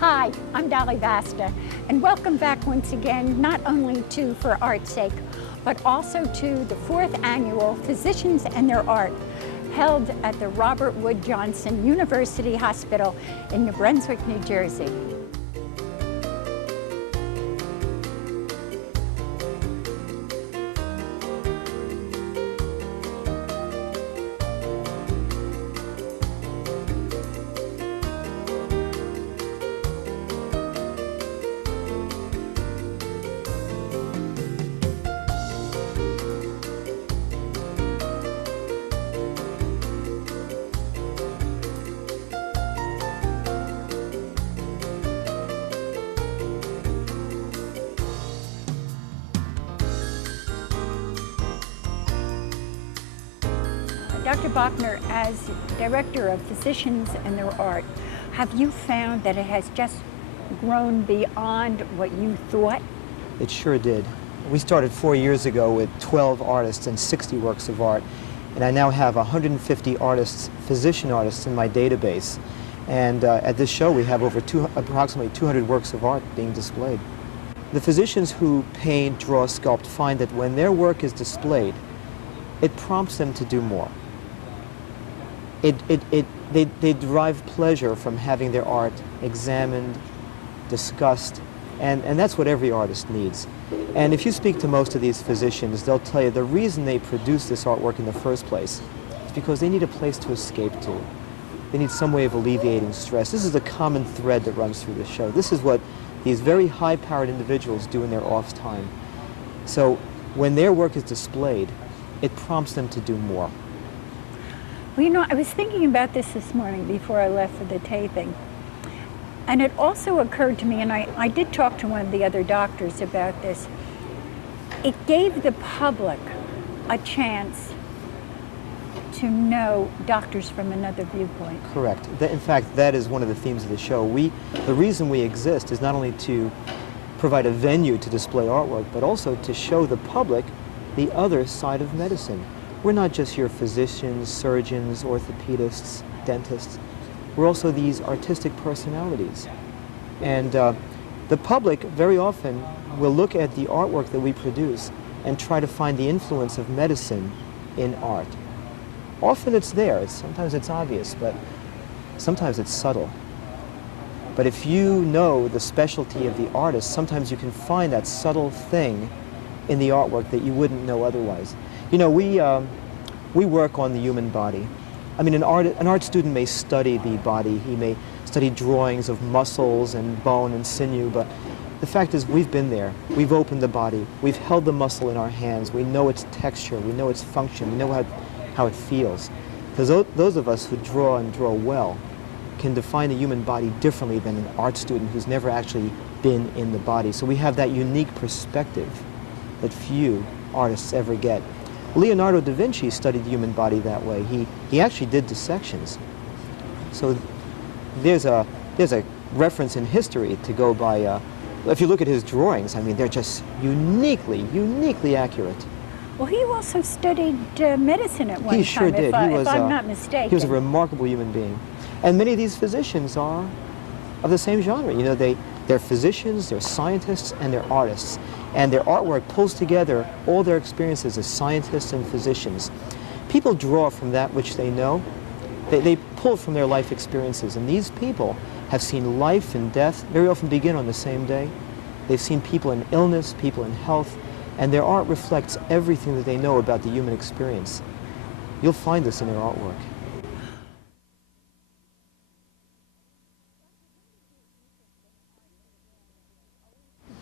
Hi, I'm Dolly Vasta, and welcome back once again, not only to For Art's Sake, but also to the 4th annual Physicians and Their Art, held at the Robert Wood Johnson University Hospital in New Brunswick, New Jersey. Dr. Bachner, as Director of Physicians and Their Art, have you found that it has just grown beyond what you thought? It sure did. We started 4 years ago with 12 artists and 60 works of art, and I now have 150 artists, physician artists, in my database. And at this show we have over approximately 200 works of art being displayed. The physicians who paint, draw, sculpt find that when their work is displayed, it prompts them to do more. They derive pleasure from having their art examined, discussed, and that's what every artist needs. And if you speak to most of these physicians, they'll tell you the reason they produce this artwork in the first place is because they need a place to escape to. They need some way of alleviating stress. This is a common thread that runs through the show. This is what these very high-powered individuals do in their off time. So when their work is displayed, it prompts them to do more. Well, you know, I was thinking about this morning before I left for the taping. And it also occurred to me, and I did talk to one of the other doctors about this, it gave the public a chance to know doctors from another viewpoint. Correct. In fact, that is one of the themes of the show. The reason we exist is not only to provide a venue to display artwork, but also to show the public the other side of medicine. We're not just your physicians, surgeons, orthopedists, dentists. We're also these artistic personalities. And the public very often will look at the artwork that we produce and try to find the influence of medicine in art. Often it's there, sometimes it's obvious, but sometimes it's subtle. But if you know the specialty of the artist, sometimes you can find that subtle thing in the artwork that you wouldn't know otherwise. You know, we work on the human body. I mean, an art student may study the body. He may study drawings of muscles and bone and sinew, but the fact is we've been there. We've opened the body. We've held the muscle in our hands. We know its texture. We know its function. We know how it feels. Because those of us who draw and draw well can define the human body differently than an art student who's never actually been in the body. So we have that unique perspective that few artists ever get. Leonardo da Vinci studied the human body that way. He actually did dissections. So there's a reference in history to go by. If you look at his drawings, I mean, they're just uniquely accurate. Well, he also studied medicine at one time. He sure did. If I'm not mistaken. He was a remarkable human being. And many of these physicians are of the same genre. You know, they're physicians, they're scientists, and they're artists. And their artwork pulls together all their experiences as scientists and physicians. People draw from that which they know. They pull from their life experiences. And these people have seen life and death very often begin on the same day. They've seen people in illness, people in health, and their art reflects everything that they know about the human experience. You'll find this in their artwork.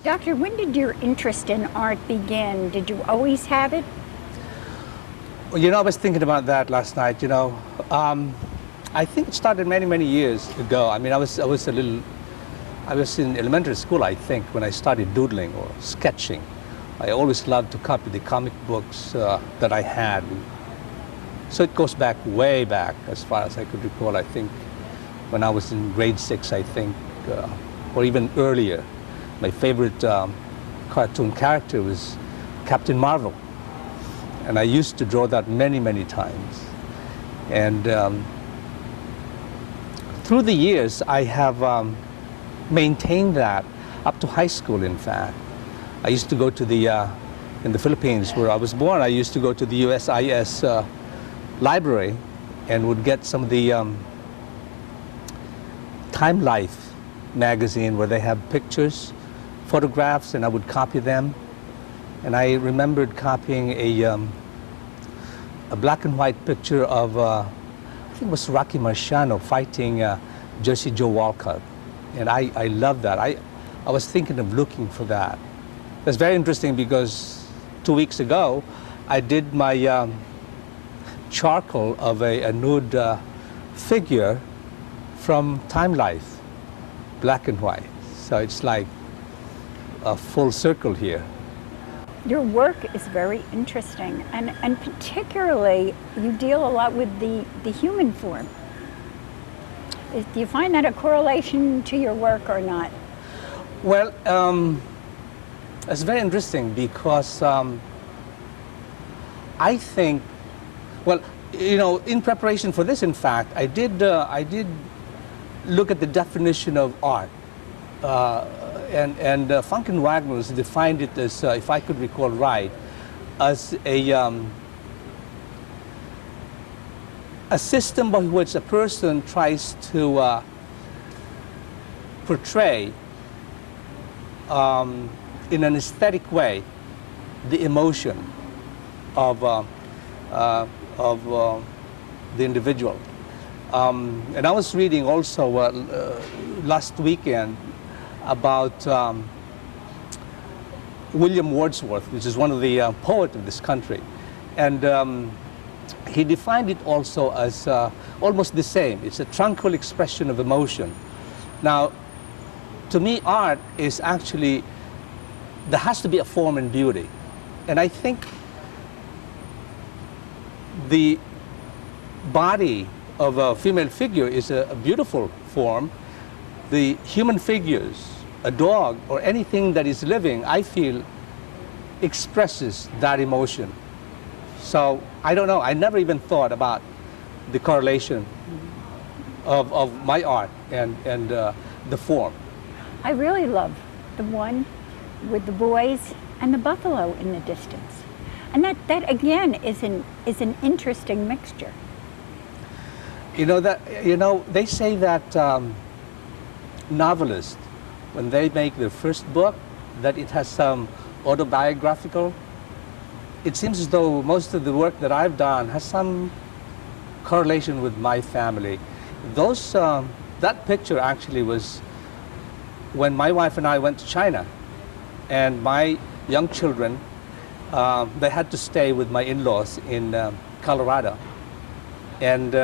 Doctor, when did your interest in art begin? Did you always have it? Well, you know, I was thinking about that last night, you know. I think it started many years ago. I mean, I was in elementary school, I think, when I started doodling or sketching. I always loved to copy the comic books that I had. So it goes back, way back, as far as I could recall. I think when I was in grade 6, I think, or even earlier. My favorite cartoon character was Captain Marvel. And I used to draw that many times. And through the years, I have maintained that up to high school, in fact. I used to go to in the Philippines where I was born, I used to go to the USIS library and would get some of the Time Life magazine where they have pictures, photographs, and I would copy them. And I remembered copying a black and white picture of, I think it was Rocky Marciano fighting Jersey Joe Walcott. And I love that. I was thinking of looking for that. That's very interesting because 2 weeks ago, I did my charcoal of a nude figure from Time Life, black and white. So it's like a full circle here. Your work is very interesting, and particularly you deal a lot with the human form. Do you find that a correlation to your work or not? Well, it's very interesting because I think, well, you know, in preparation for this, in fact, I did look at the definition of art. And Funk and Wagner's defined it as, if I could recall right, as a system by which a person tries to portray in an aesthetic way the emotion of the individual. And I was reading also last weekend about William Wordsworth, which is one of the poets of this country. And he defined it also as almost the same. It's a tranquil expression of emotion. Now, to me, art is actually, there has to be a form and beauty. And I think the body of a female figure is a beautiful form. The human figures, a dog or anything that is living, I feel expresses that emotion. So I don't know, I never even thought about the correlation of my art and the form. I really love the one with the boys and the buffalo in the distance. And that again is an interesting mixture. You know, they say that novelists, when they make their first book, that it has some autobiographical. It seems as though most of the work that I've done has some correlation with my family. That picture actually was when my wife and I went to China, and my young children, they had to stay with my in-laws in Colorado. And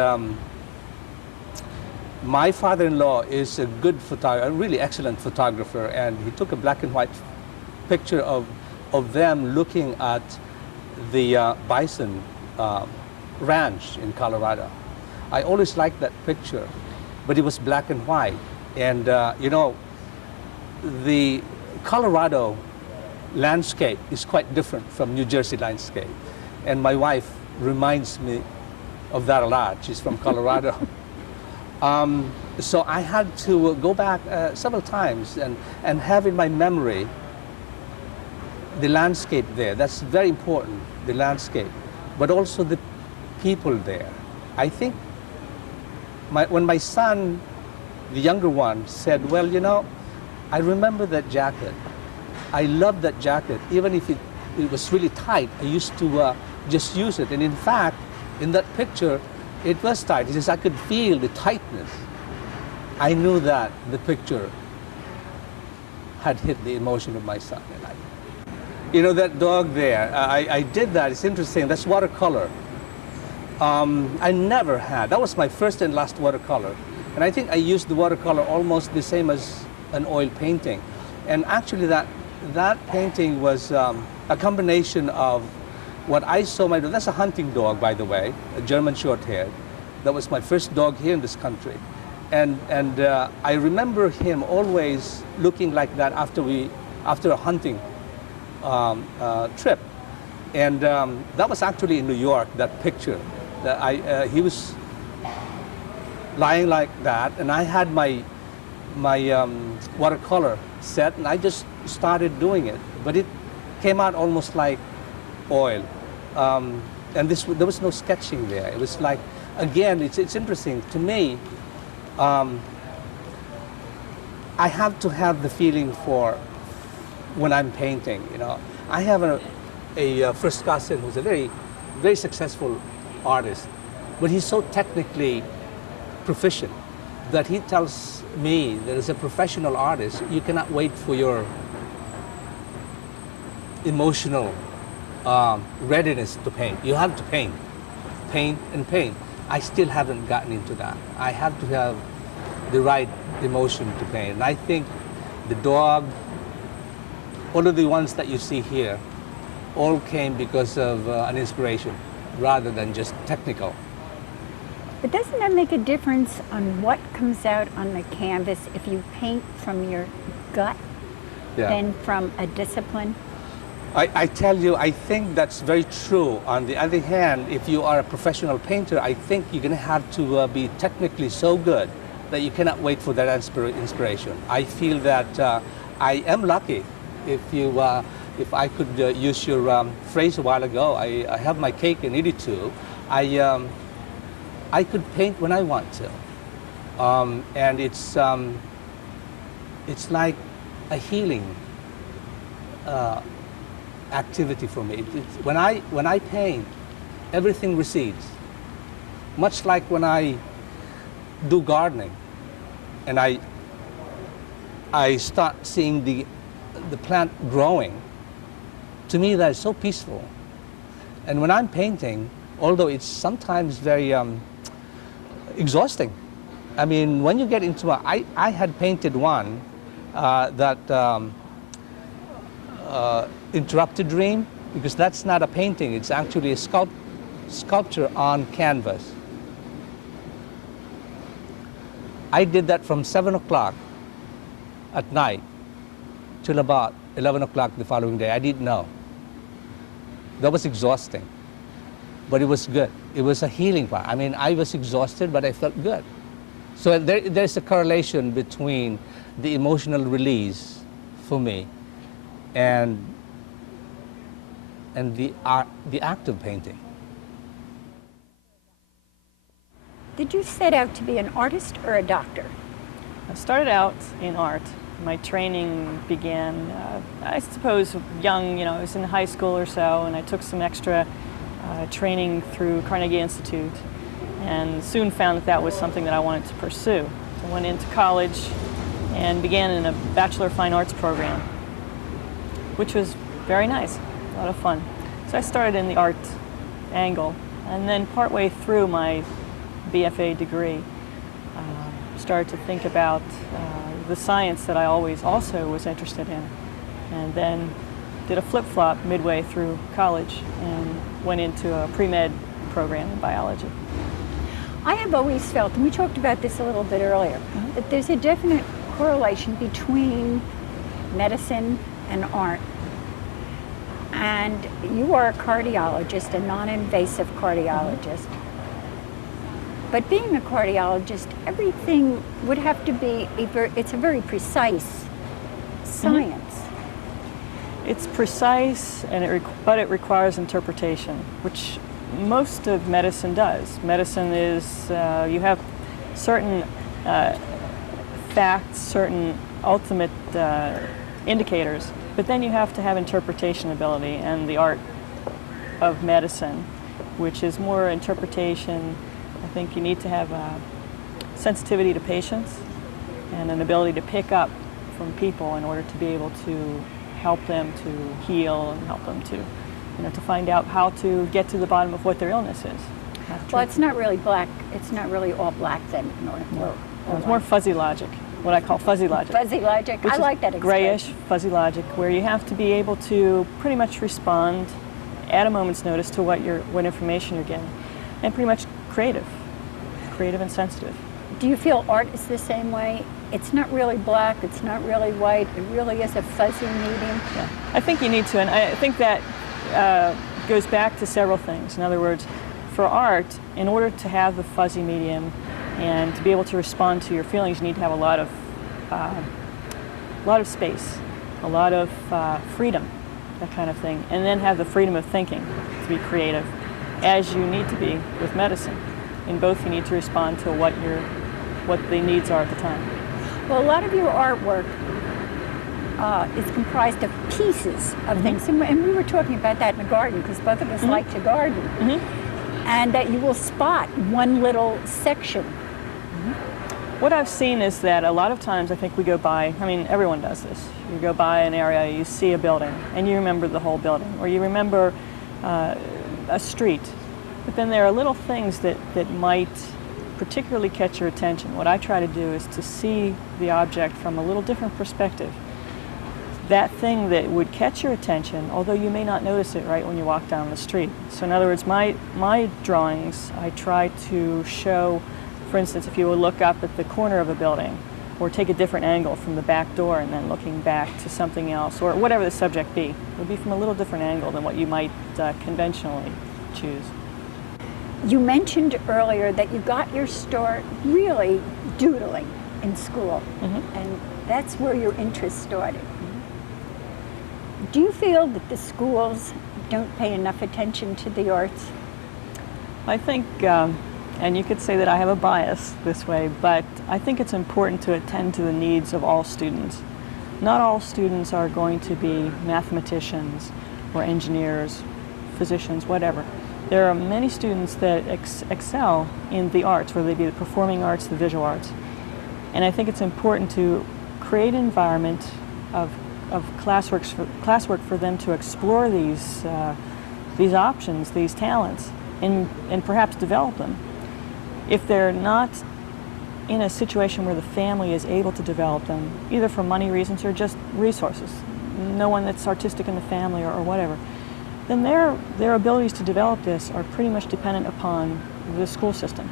my father-in-law is a good photographer, a really excellent photographer, and he took a black and white picture of them looking at the bison ranch in Colorado. I always liked that picture, but it was black and white. And you know, the Colorado landscape is quite different from New Jersey landscape. And my wife reminds me of that a lot. She's from Colorado. So I had to go back several times and have in my memory the landscape there. That's very important, the landscape, but also the people there. I think when my son, the younger one, said, well, you know, I remember that jacket. I love that jacket. Even if it was really tight, I used to just use it. And in fact, in that picture, it was tight. He says, I could feel the tightness. I knew that the picture had hit the emotion of my son. And you know, that dog there, I did that. It's interesting. That's watercolor. I never had. That was my first and last watercolor. And I think I used the watercolor almost the same as an oil painting. And actually that painting was a combination of what I saw my dog. That's a hunting dog, by the way, a German short-haired. That was my first dog here in this country. And I remember him always looking like that after a hunting trip. And that was actually in New York, that picture. That he was lying like that, and I had my watercolor set, and I just started doing it. But it came out almost like oil. And there was no sketching there. It was like, again, it's interesting. To me, I have to have the feeling for when I'm painting, you know. I have a first cousin who's a very, very successful artist, but he's so technically proficient that he tells me that as a professional artist, you cannot wait for your emotional readiness to paint. You have to paint, paint, and paint. I still haven't gotten into that. I have to have the right emotion to paint. And I think the dog, all of the ones that you see here, all came because of an inspiration rather than just technical. But doesn't that make a difference on what comes out on the canvas if you paint from your gut than from a discipline? I tell you, I think that's very true. On the other hand, if you are a professional painter, I think you're going to have to be technically so good that you cannot wait for that inspiration. I feel that I am lucky. If I could use your phrase a while ago, I have my cake and eat it too. I could paint when I want to, and it's like a healing activity for me. When I paint, everything recedes. Much like when I do gardening, and I start seeing the plant growing. To me, that is so peaceful. And when I'm painting, although it's sometimes very exhausting. I mean, when you get into I had painted one that interrupted dream, because that's not a painting, it's actually a sculpture on canvas. I did that from 7 o'clock at night till about 11 o'clock the following day. I didn't know. That was exhausting, but it was good. It was a healing part. I mean, I was exhausted, but I felt good. So there's a correlation between the emotional release for me and the act of painting. Did you set out to be an artist or a doctor? I started out in art. My training began, I suppose, young. You know, I was in high school or so, and I took some extra training through Carnegie Institute, and soon found that that was something that I wanted to pursue. So I went into college and began in a Bachelor of Fine Arts program, which was very nice, a lot of fun. So I started in the art angle, and then partway through my BFA degree, started to think about the science that I always also was interested in, and then did a flip-flop midway through college and went into a pre-med program in biology. I have always felt, and we talked about this a little bit earlier, that there's a definite correlation between medicine and art. And you are a cardiologist, a non-invasive cardiologist. But being a cardiologist, everything would have to be, it's a very precise science. It's precise, and but it requires interpretation, which most of medicine does. Medicine is, you have certain facts, certain ultimate indicators, but then you have to have interpretation ability, and the art of medicine, which is more interpretation. I think you need to have sensitivity to patients and an ability to pick up from people in order to be able to help them to heal and help them to, you know, to find out how to get to the bottom of what their illness is. Well, it's not really black. It's not really all black then. No. It's more fuzzy logic, what I call fuzzy logic. Fuzzy logic. I like that expression. Grayish fuzzy logic, where you have to be able to pretty much respond at a moment's notice to what information you're getting, and pretty much creative and sensitive. Do you feel art is the same way? It's not really black, it's not really white, it really is a fuzzy medium? Yeah, I think you need to, and I think that goes back to several things. In other words, for art, in order to have the fuzzy medium and to be able to respond to your feelings, you need to have a lot of space, a lot of freedom, that kind of thing, and then have the freedom of thinking to be creative, as you need to be with medicine. In both, you need to respond to what the needs are at the time. Well, a lot of your artwork is comprised of pieces of things, and we were talking about that in the garden because both of us like to garden, and that you will spot one little section. What I've seen is that a lot of times I think we go by, I mean, everyone does this. You go by an area, you see a building, and you remember the whole building, or you remember a street. But then there are little things that might particularly catch your attention. What I try to do is to see the object from a little different perspective. That thing that would catch your attention, although you may not notice it right when you walk down the street. So in other words, my drawings, I try to show, for instance, if you would look up at the corner of a building, or take a different angle from the back door and then looking back to something else, or whatever the subject be, it would be from a little different angle than what you might conventionally choose. You mentioned earlier that you got your start really doodling in school, and that's where your interest started. Do you feel that the schools don't pay enough attention to the arts? I think, and you could say that I have a bias this way, but I think it's important to attend to the needs of all students. Not all students are going to be mathematicians or engineers, physicians, whatever. There are many students that excel in the arts, whether they be the performing arts, the visual arts. And I think it's important to create an environment of classwork for them to explore these options, these talents, and perhaps develop them. If they're not in a situation where the family is able to develop them, either for money reasons or just resources, no one that's artistic in the family or whatever, then their abilities to develop this are pretty much dependent upon the school system.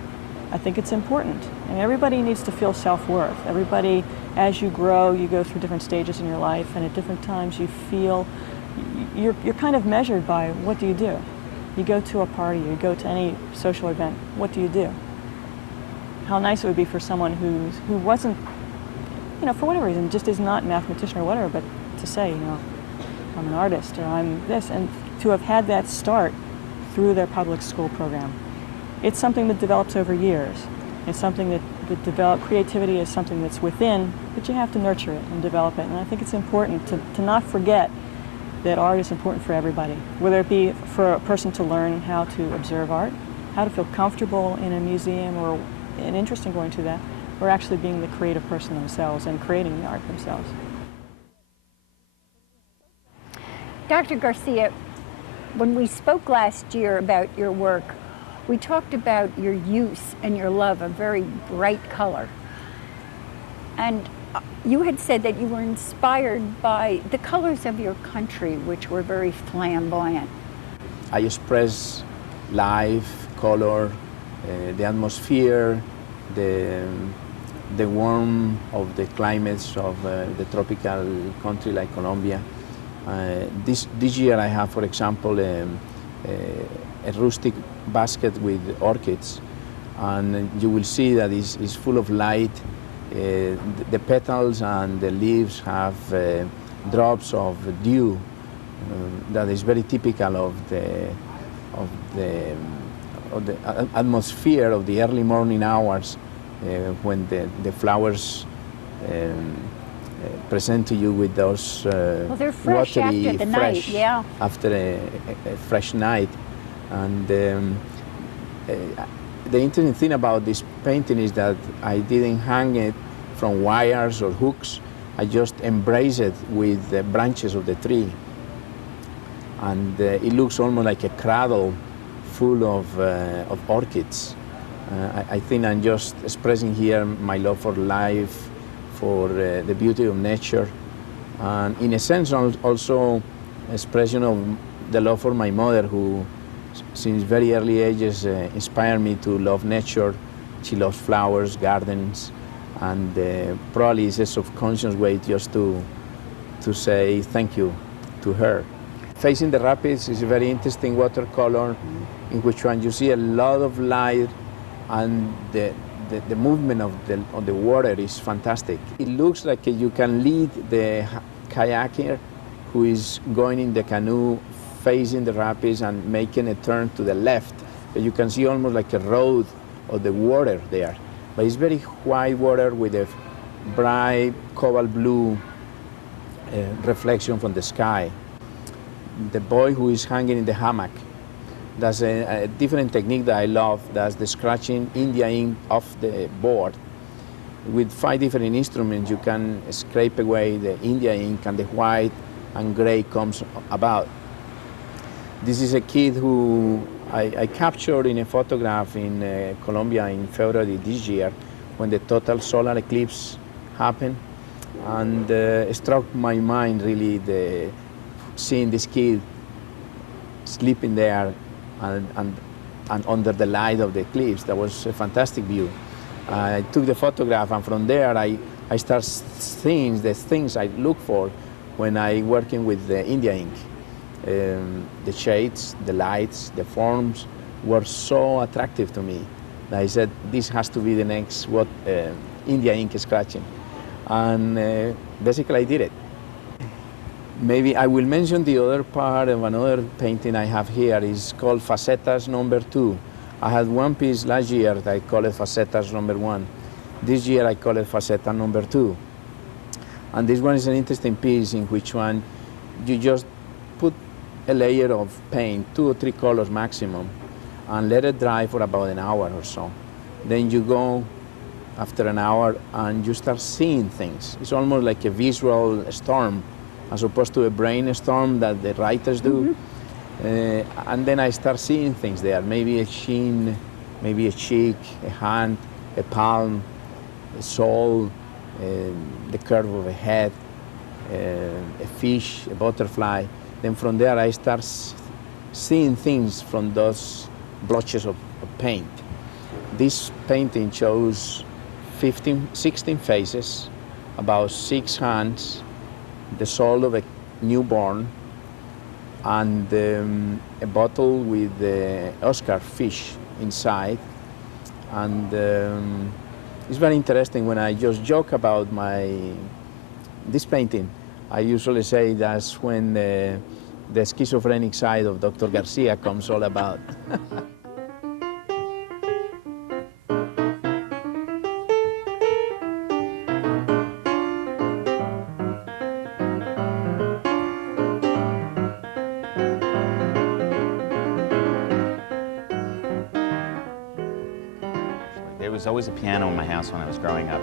I think it's important. I mean, everybody needs to feel self-worth. Everybody, as you grow, you go through different stages in your life, and at different times you feel, you're kind of measured by what do you do. You go to a party, you go to any social event, what do you do? How nice it would be for someone who wasn't, for whatever reason, just is not a mathematician or whatever, but to say, I'm an artist or I'm this, and to have had that start through their public school program. It's something that develops over years. It's something that creativity is something that's within, but you have to nurture it and develop it. And I think it's important to not forget that art is important for everybody, whether it be for a person to learn how to observe art, how to feel comfortable in a museum or an interest in going to that, or actually being the creative person themselves and creating the art themselves. Dr. Garcia, when we spoke last year about your work, we talked about your use and your love of very bright color. And you had said that you were inspired by the colors of your country, which were very flamboyant. I express life, color, the atmosphere, the warmth of the climates of the tropical country like Colombia. This year I have, for example, a rustic basket with orchids, and you will see that it's full of light. The petals and the leaves have drops of dew that is very typical of the atmosphere of the early morning hours when the flowers present to you with those well, they're fresh watery, after the fresh night, yeah. After a fresh night. And the interesting thing about this painting is that I didn't hang it from wires or hooks. I just embraced it with the branches of the tree. And it looks almost like a cradle full of orchids. I think I'm just expressing here my love for life, for the beauty of nature, and in a sense also expression of the love for my mother, who since very early ages inspired me to love nature. She loves flowers, gardens, and probably it's a subconscious way just to say thank you to her. Facing the Rapids is a very interesting watercolor in which one you see a lot of light, and the the movement of the water is fantastic. It looks like you can lead the kayaker who is going in the canoe facing the rapids and making a turn to the left. You can see almost like a road of the water there. But it's very white water with a bright cobalt blue reflection from the sky. The boy who is hanging in the hammock, that's a different technique that I love. That's the scratching India ink off the board. With 5 different instruments, you can scrape away the India ink and the white and gray comes about. This is a kid who I captured in a photograph in Colombia in February this year when the total solar eclipse happened. And it struck my mind really seeing this kid sleeping there and under the light of the eclipse. That was a fantastic view. I took the photograph, and from there I start seeing the things I look for when I working with the India ink. The shades, the lights, the forms were so attractive to me that I said, this has to be the next what India ink is scratching. And basically I did it. Maybe I will mention the other part of another painting I have here. Is called Facetas number 2. I had one piece last year that I call it Facetas number 1. This year I call it Faceta number 2. And this one is an interesting piece in which one you just put a layer of paint, 2 or 3 colors maximum, and let it dry for about an hour or so. Then you go after an hour and you start seeing things. It's almost like a visual storm as opposed to a brainstorm that the writers do. Mm-hmm. And then I start seeing things there, maybe a chin, maybe a cheek, a hand, a palm, a soul, the curve of a head, a fish, a butterfly. Then from there I start seeing things from those blotches of paint. This painting shows 16 faces, about 6 hands, the soul of a newborn, and a bottle with the Oscar fish inside. And it's very interesting when I just joke about this painting. I usually say that's when the schizophrenic side of Dr. Garcia comes all about. There was always a piano in my house when I was growing up,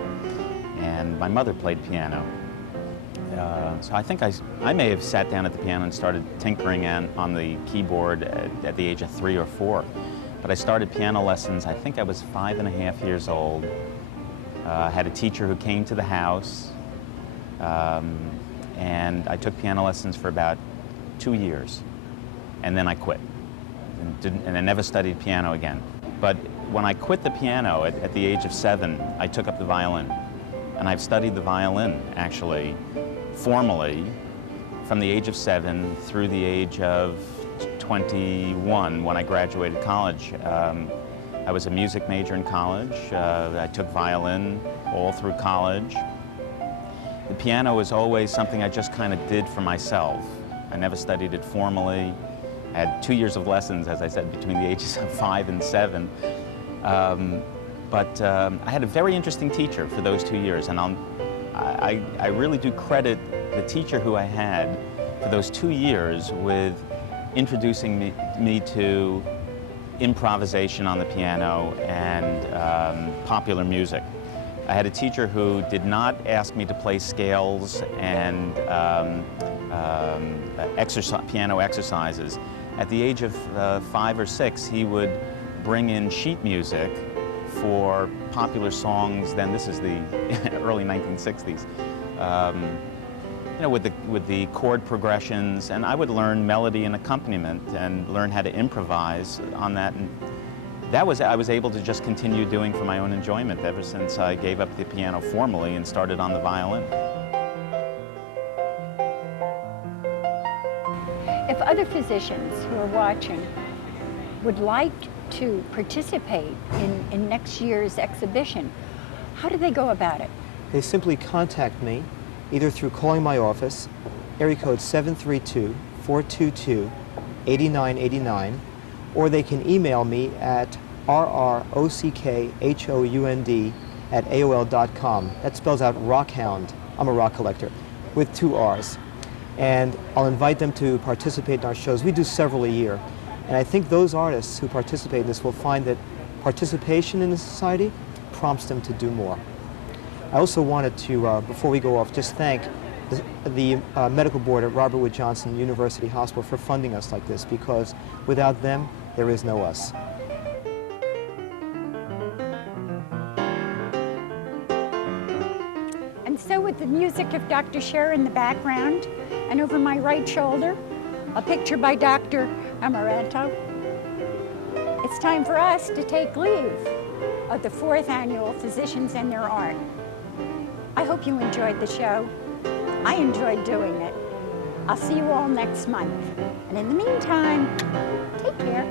and my mother played piano. So I think I may have sat down at the piano and started tinkering on the keyboard at the age of 3 or 4. But I started piano lessons, I think I was 5.5 years old. I had a teacher who came to the house, and I took piano lessons for about 2 years. And then I quit, and I never studied piano again. But when I quit the piano at the age of 7, I took up the violin. And I've studied the violin, actually, formally, from the age of 7 through the age of 21 when I graduated college. I was a music major in college. I took violin all through college. The piano was always something I just kind of did for myself. I never studied it formally. I had 2 years of lessons, as I said, between the ages of 5 and 7. But I had a very interesting teacher for those 2 years, and I really do credit the teacher who I had for those 2 years with introducing me to improvisation on the piano and popular music. I had a teacher who did not ask me to play scales and piano exercises. At the age of 5 or 6, he would bring in sheet music for popular songs. Then this is the early 1960s. You know, with the chord progressions, and I would learn melody and accompaniment and learn how to improvise on that. And that I was able to just continue doing for my own enjoyment ever since I gave up the piano formally and started on the violin. If other physicians who are watching would like to participate in in next year's exhibition, how do they go about it? They simply contact me either through calling my office, area code 732-422-8989, or they can email me at rrockhound@aol.com. That spells out rockhound. I'm a rock collector, with 2 R's. And I'll invite them to participate in our shows. We do several a year. And I think those artists who participate in this will find that participation in the society prompts them to do more. I also wanted to, before we go off, just thank the medical board at Robert Wood Johnson University Hospital for funding us like this, because without them, there is no us. And so with the music of Dr. Scher in the background, and over my right shoulder, a picture by Dr. Amaranto, it's time for us to take leave of the 4th Annual Physicians and Their Art. I hope you enjoyed the show. I enjoyed doing it. I'll see you all next month. And in the meantime, take care.